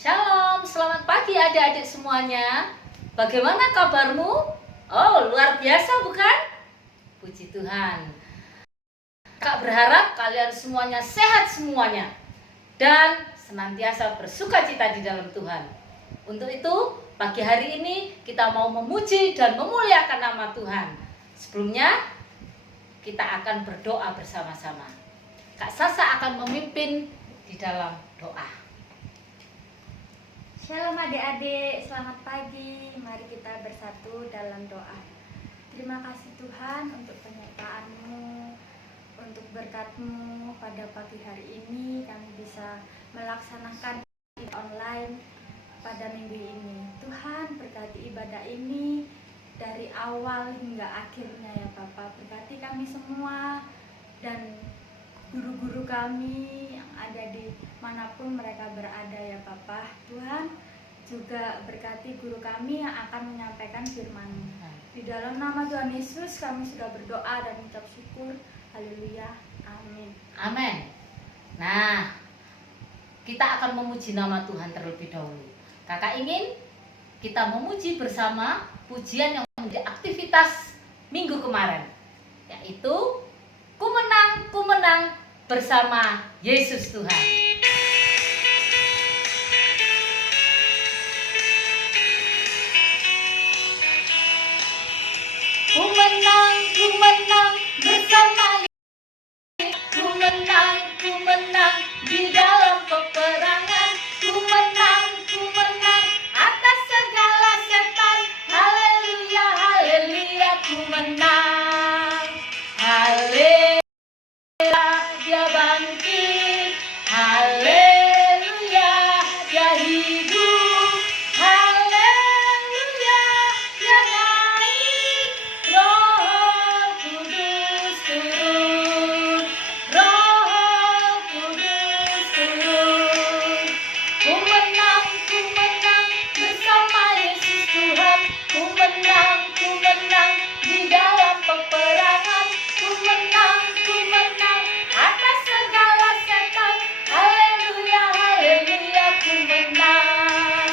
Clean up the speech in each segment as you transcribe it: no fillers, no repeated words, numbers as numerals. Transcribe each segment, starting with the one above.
Shalom, selamat pagi adik-adik semuanya. Bagaimana kabarmu? Oh, luar biasa bukan? Puji Tuhan. Kak berharap kalian semuanya sehat semuanya dan senantiasa bersukacita di dalam Tuhan. Untuk itu, pagi hari ini kita mau memuji dan memuliakan nama Tuhan. Sebelumnya, kita akan berdoa bersama-sama. Kak Sasa akan memimpin di dalam doa. Shalom adik-adik, selamat pagi. Mari kita bersatu dalam doa. Terima kasih Tuhan untuk penyertaan-Mu, untuk berkat-Mu pada pagi hari ini. Kami bisa melaksanakan online pada minggu ini. Tuhan berkati ibadah ini dari awal hingga akhirnya ya Bapak. Berkati kami semua dan guru-guru kami yang ada di manapun mereka berada ya Bapak. Tuhan juga berkati guru kami yang akan menyampaikan firman-Mu. Di dalam nama Tuhan Yesus kami sudah berdoa dan mengucap syukur. Haleluya. Amin. Amin. Nah, kita akan memuji nama Tuhan terlebih dahulu. Kakak ingin kita memuji bersama pujian yang menjadi aktivitas minggu kemarin, yaitu Ku menang bersama Yesus Tuhan. Ku menang bersama Yesus. Ku menang di dalam peperangan. Ku menang atas segala setan. Haleluya, haleluya, ku menang. Haleluya. Dia bangkit, haleluya, dia hidup, haleluya, dia naik, Roh Kudus turun, Roh Kudus turun. Ku menang bersama Yesus Tuhan. Ku menang di dalam peperangan. Ku menang atas segala setan. Haleluya, haleluya, ku menang.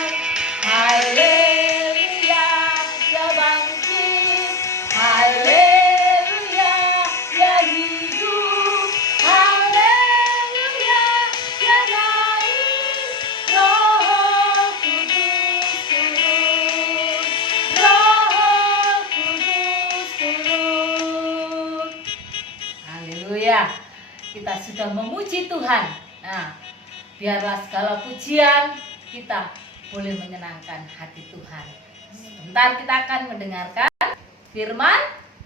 Haleluya, dia bangkit. Haleluya, dia hidup. Haleluya, dia naik. Roh Kudus turun, Roh Kudus turun. Haleluya. Kita sudah memuji Tuhan. Nah, biarlah segala pujian kita boleh menyenangkan hati Tuhan. Sebentar kita akan mendengarkan firman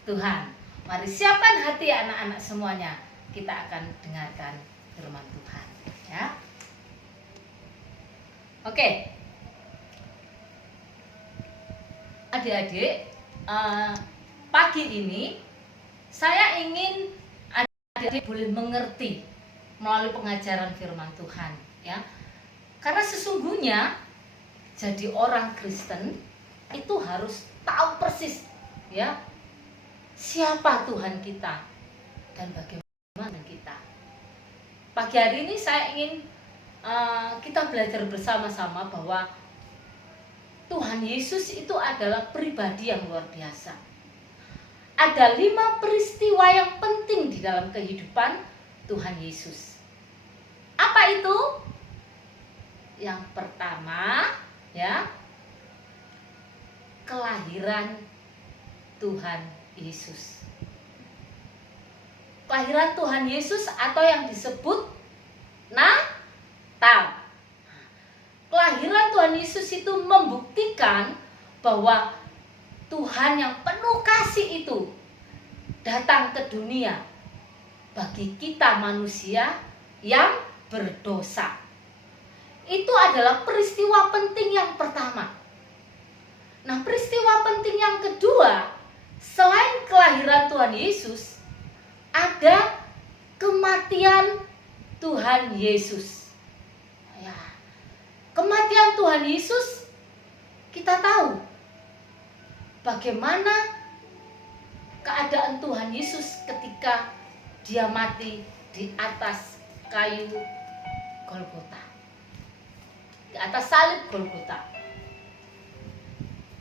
Tuhan. Mari siapkan hati anak-anak semuanya. Kita akan dengarkan firman Tuhan, ya. Oke. Adik-adik, pagi ini saya ingin adik-adik boleh mengerti melalui pengajaran firman Tuhan, ya. Karena sesungguhnya jadi orang Kristen itu harus tahu persis, ya, siapa Tuhan kita dan bagaimana kita. Pagi hari ini saya ingin kita belajar bersama-sama bahwa Tuhan Yesus itu adalah pribadi yang luar biasa. Ada 5 peristiwa yang penting di dalam kehidupan Tuhan Yesus. Apa itu? Yang pertama, ya, kelahiran Tuhan Yesus. Kelahiran Tuhan Yesus atau yang disebut Natal. Kelahiran Tuhan Yesus itu membuktikan bahwa Tuhan yang penuh kasih itu datang ke dunia bagi kita manusia yang berdosa. Itu adalah peristiwa penting yang pertama. Nah, peristiwa penting yang kedua, selain kelahiran Tuhan Yesus, ada kematian Tuhan Yesus. Ya, kematian Tuhan Yesus kita tahu bagaimana keadaan Tuhan Yesus ketika dia mati di atas kayu Golgota. Di atas salib Golgota.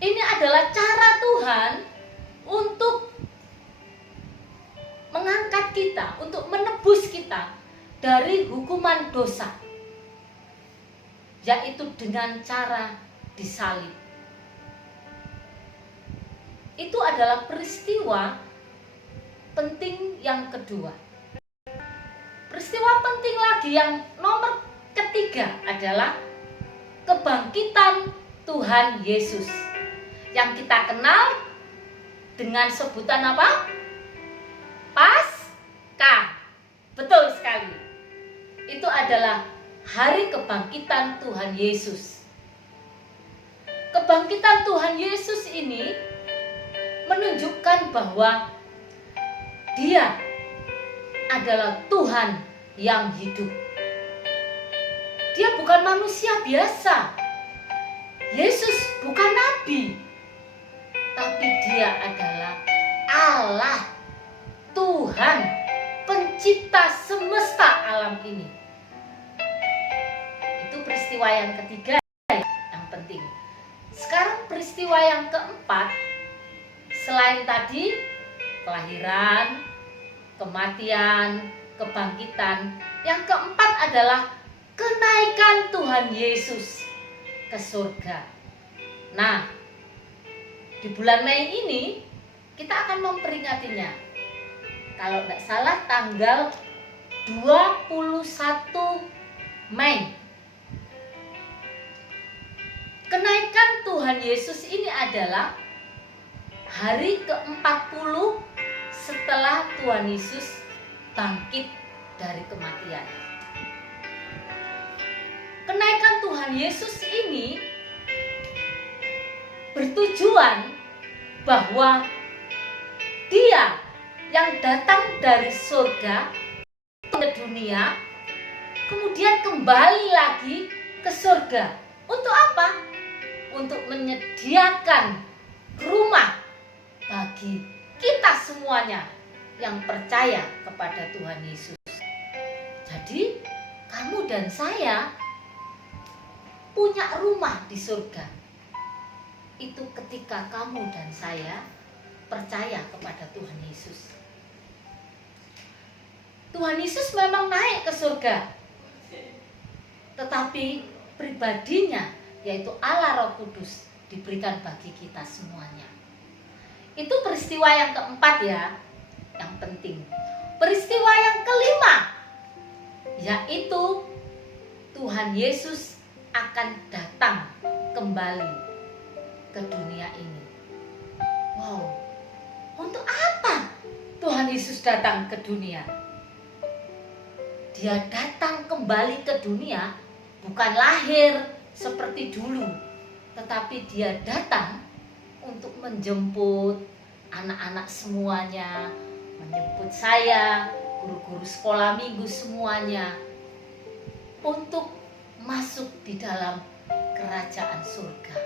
Ini adalah cara Tuhan untuk mengangkat kita, untuk menebus kita dari hukuman dosa, yaitu dengan cara disalib. Itu adalah peristiwa penting yang kedua. Peristiwa penting lagi yang nomor ketiga adalah kebangkitan Tuhan Yesus, yang kita kenal dengan sebutan apa? Paskah. Betul sekali. Itu adalah hari kebangkitan Tuhan Yesus. Kebangkitan Tuhan Yesus ini menunjukkan bahwa Dia adalah Tuhan yang hidup. Dia bukan manusia biasa. Yesus bukan nabi, tapi Dia adalah Allah, Tuhan, pencipta semesta alam ini. Itu peristiwa yang ketiga yang penting. Sekarang peristiwa yang keempat, selain tadi kelahiran, kematian, kebangkitan, yang keempat adalah kenaikan Tuhan Yesus ke surga. Nah, di bulan Mei ini kita akan memperingatinya. Kalau tidak salah tanggal 21 Mei. Kenaikan Tuhan Yesus ini adalah hari ke-40 setelah Tuhan Yesus bangkit dari kematian. Kenaikan Tuhan Yesus ini bertujuan bahwa Dia yang datang dari surga ke dunia, kemudian kembali lagi ke surga. Untuk apa? Untuk menyediakan rumah bagi kita semuanya yang percaya kepada Tuhan Yesus. Jadi, kamu dan saya punya rumah di surga. Itu ketika kamu dan saya percaya kepada Tuhan Yesus. Tuhan Yesus memang naik ke surga, tetapi pribadinya, yaitu Allah Roh Kudus, diberikan bagi kita semuanya. Itu peristiwa yang keempat ya, yang penting. Peristiwa yang kelima, yaitu Tuhan Yesus akan datang kembali ke dunia ini. Wow, untuk apa Tuhan Yesus datang ke dunia? Dia datang kembali ke dunia bukan lahir seperti dulu, tetapi Dia datang untuk menjemput anak-anak semuanya, menjemput saya, guru-guru sekolah minggu semuanya, untuk masuk di dalam kerajaan surga.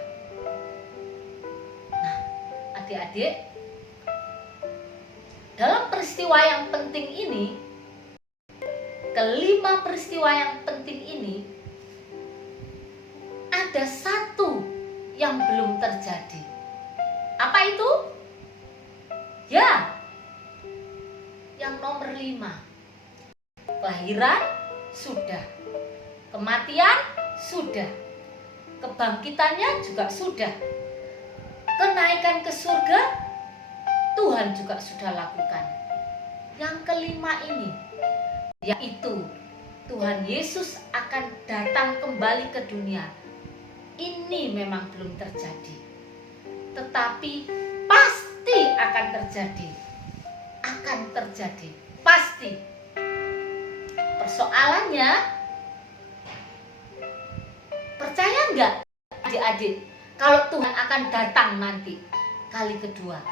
Nah, adik-adik, dalam peristiwa yang penting ini, kelima peristiwa yang penting ini, ada satu yang belum terjadi. Apa itu? Ya, yang nomor 5. Kelahiran sudah, kematian sudah, kebangkitannya juga sudah, kenaikan ke surga Tuhan juga sudah lakukan. Yang kelima ini, yaitu Tuhan Yesus akan datang kembali ke dunia. Ini memang belum terjadi, tetapi pasti akan terjadi. Akan terjadi, pasti. Persoalannya, percaya enggak adik-adik kalau Tuhan akan datang nanti kali kedua?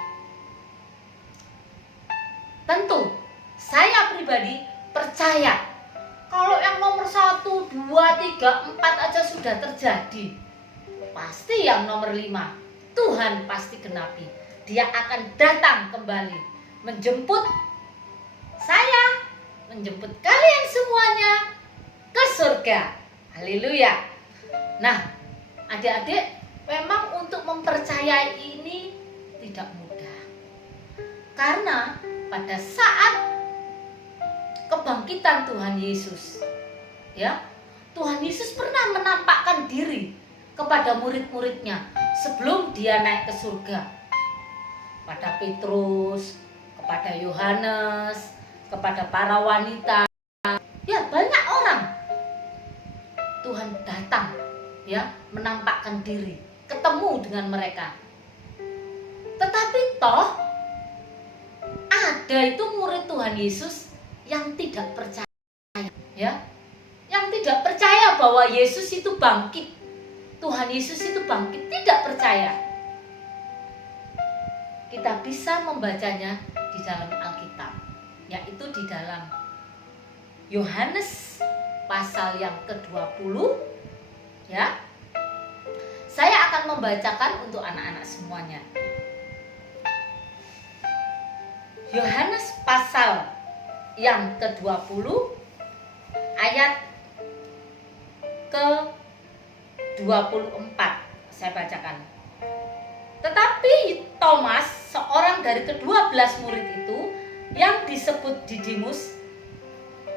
Tentu, saya pribadi percaya. Kalau yang nomor 1, 2, 3, 4 aja sudah terjadi, pasti yang nomor 5 Tuhan pasti genapi. Dia akan datang kembali menjemput saya, menjemput kalian semuanya ke surga. Haleluya. Nah, adik-adik, memang untuk mempercayai ini tidak mudah. Karena pada saat kebangkitan Tuhan Yesus, ya, Tuhan Yesus pernah menampakkan diri kepada murid-muridnya sebelum dia naik ke surga. Pada Petrus, kepada Yohanes, kepada para wanita, ya banyak orang Tuhan datang, ya, menampakkan diri, ketemu dengan mereka. Tetapi toh ada itu murid Tuhan Yesus yang tidak percaya, ya, yang tidak percaya bahwa Yesus itu bangkit, Tuhan Yesus itu bangkit, tidak percaya. Kita bisa membacanya di dalam Alkitab, yaitu di dalam Yohanes pasal yang ke-20, ya. Saya akan membacakan untuk anak-anak semuanya. Yohanes pasal yang ke-20 ayat ke-24, saya bacakan. Tetapi Thomas, seorang dari ke-12 murid itu yang disebut Didimus,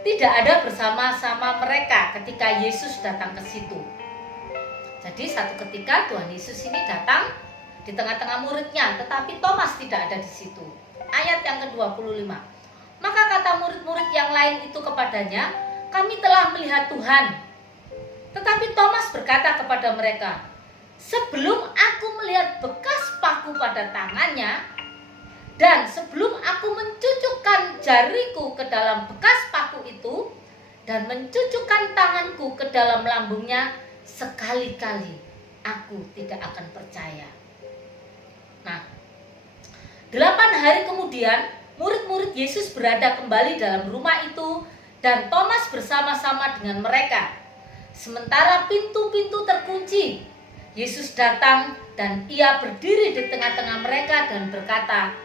tidak ada bersama-sama mereka ketika Yesus datang ke situ. Jadi satu ketika Tuhan Yesus ini datang di tengah-tengah muridnya, tetapi Thomas tidak ada di situ. Ayat yang ke-25. Maka kata murid-murid yang lain itu kepadanya, kami telah melihat Tuhan. Tetapi Thomas berkata kepada mereka, sebelum aku melihat bekas paku pada tangannya, dan sebelum aku mencucukkan jariku ke dalam bekas paku itu, dan mencucukkan tanganku ke dalam lambungnya, sekali-kali aku tidak akan percaya. Nah, 8 hari kemudian, murid-murid Yesus berada kembali dalam rumah itu, dan Thomas bersama-sama dengan mereka. Sementara pintu-pintu terkunci, Yesus datang dan ia berdiri di tengah-tengah mereka dan berkata,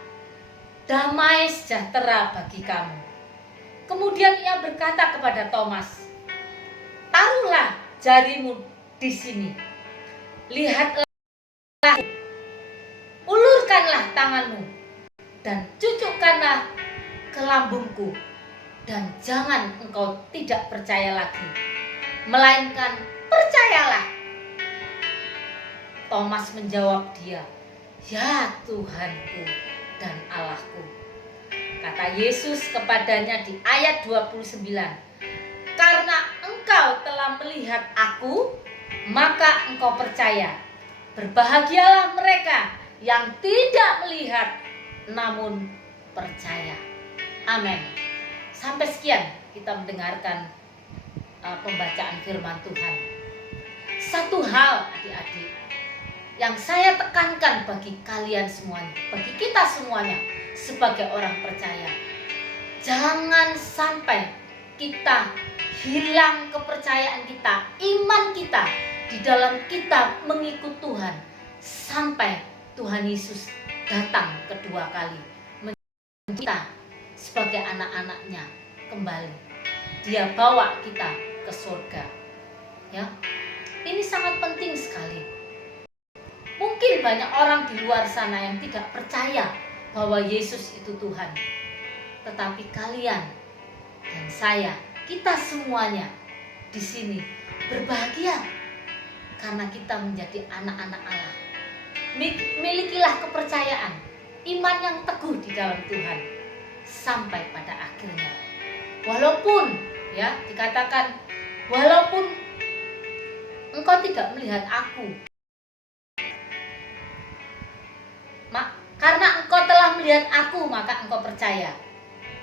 damai sejahtera bagi kamu. Kemudian ia berkata kepada Thomas, taruhlah jarimu di sini. Lihatlah, ulurkanlah tanganmu dan cucukkanlah ke lambungku, dan jangan engkau tidak percaya lagi, melainkan percayalah. Thomas menjawab dia, ya Tuhanku dan Allahku. Kata Yesus kepadanya di ayat 29, karena engkau telah melihat aku, maka engkau percaya. Berbahagialah mereka yang tidak melihat namun percaya. Amin. Sampai sekian kita mendengarkan pembacaan firman Tuhan. Satu hal adik-adik yang saya tekankan bagi kalian semuanya, bagi kita semuanya sebagai orang percaya, jangan sampai kita hilang kepercayaan kita, iman kita di dalam kita mengikut Tuhan sampai Tuhan Yesus datang kedua kali menjemput kita sebagai anak-anaknya kembali. Dia bawa kita ke surga. Ya, ini sangat penting sekali. Mungkin banyak orang di luar sana yang tidak percaya bahwa Yesus itu Tuhan. Tetapi kalian dan saya, kita semuanya di sini berbahagia karena kita menjadi anak-anak Allah. Milikilah kepercayaan, iman yang teguh di dalam Tuhan sampai pada akhirnya. Walaupun ya dikatakan, walaupun engkau tidak melihat aku, karena engkau telah melihat aku, maka engkau percaya.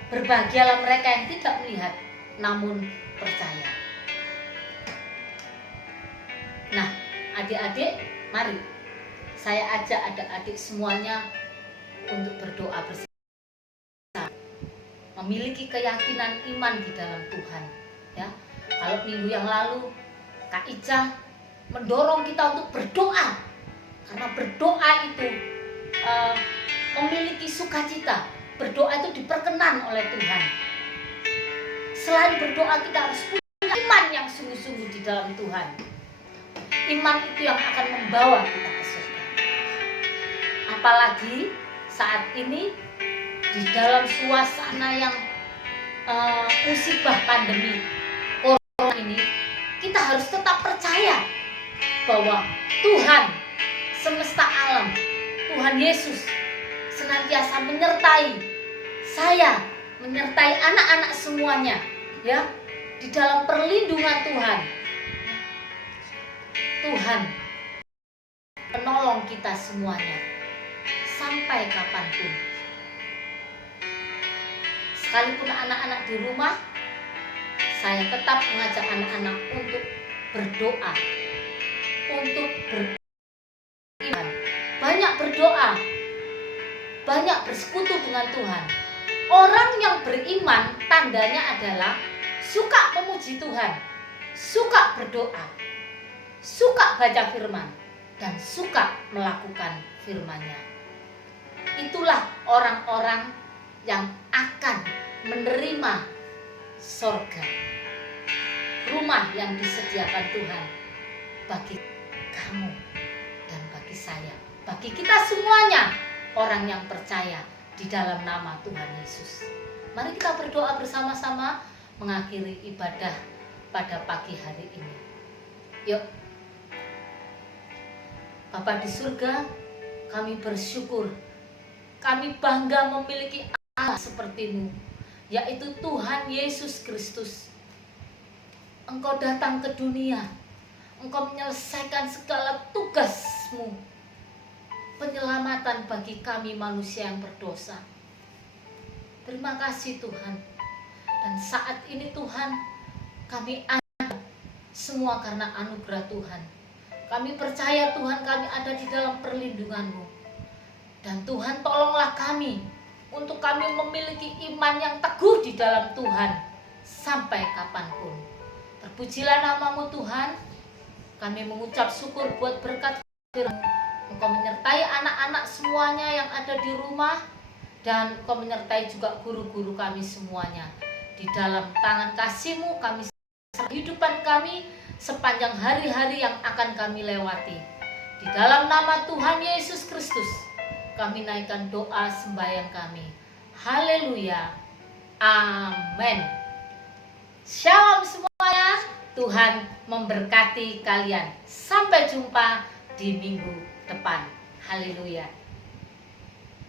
Berbahagialah mereka yang tidak melihat namun percaya. Nah, adik-adik, mari saya ajak adik-adik semuanya untuk berdoa bersama, memiliki keyakinan iman di dalam Tuhan. Ya, kalau minggu yang lalu Kak Ica mendorong kita untuk berdoa, karena berdoa itu memiliki sukacita. Berdoa itu diperkenan oleh Tuhan. Selain berdoa, kita harus punya iman yang sungguh-sungguh di dalam Tuhan. Iman itu yang akan membawa kita ke surga. Apalagi saat ini di dalam suasana yang musibah pandemi corona ini, kita harus tetap percaya bahwa Tuhan semesta alam, Tuhan Yesus senantiasa menyertai saya, menyertai anak-anak semuanya, ya, di dalam perlindungan Tuhan. Tuhan menolong kita semuanya sampai kapanpun. Sekalipun anak-anak di rumah, saya tetap mengajak anak-anak untuk berdoa, untuk beriman, banyak berdoa, banyak bersekutu dengan Tuhan. Orang yang beriman tandanya adalah suka memuji Tuhan, suka berdoa, suka baca firman, dan suka melakukan firman-Nya. Itulah orang-orang yang akan menerima sorga, rumah yang disediakan Tuhan bagi kamu dan bagi saya, bagi kita semuanya, orang yang percaya di dalam nama Tuhan Yesus. Mari kita berdoa bersama-sama mengakhiri ibadah pada pagi hari ini. Yuk. Bapa di surga, kami bersyukur, kami bangga memiliki Allah seperti-Mu, yaitu Tuhan Yesus Kristus. Engkau datang ke dunia, Engkau menyelesaikan segala tugas-Mu, penyelamatan bagi kami manusia yang berdosa. Terima kasih Tuhan. Dan saat ini Tuhan, kami ada semua karena anugerah Tuhan. Kami percaya Tuhan, kami ada di dalam perlindungan-Mu. Dan Tuhan, tolonglah kami untuk kami memiliki iman yang teguh di dalam Tuhan sampai kapanpun. Terpujilah nama-Mu Tuhan. Kami mengucap syukur buat berkat firman-Mu. Engkau menyertai anak-anak semuanya yang ada di rumah, dan Engkau menyertai juga guru-guru kami semuanya. Di dalam tangan kasih-Mu kami serahkan kehidupan kami sepanjang hari-hari yang akan kami lewati. Di dalam nama Tuhan Yesus Kristus kami naikkan doa sembahyang kami. Haleluya. Amin. Shalom semuanya. Tuhan memberkati kalian. Sampai jumpa di minggu depan. Haleluya.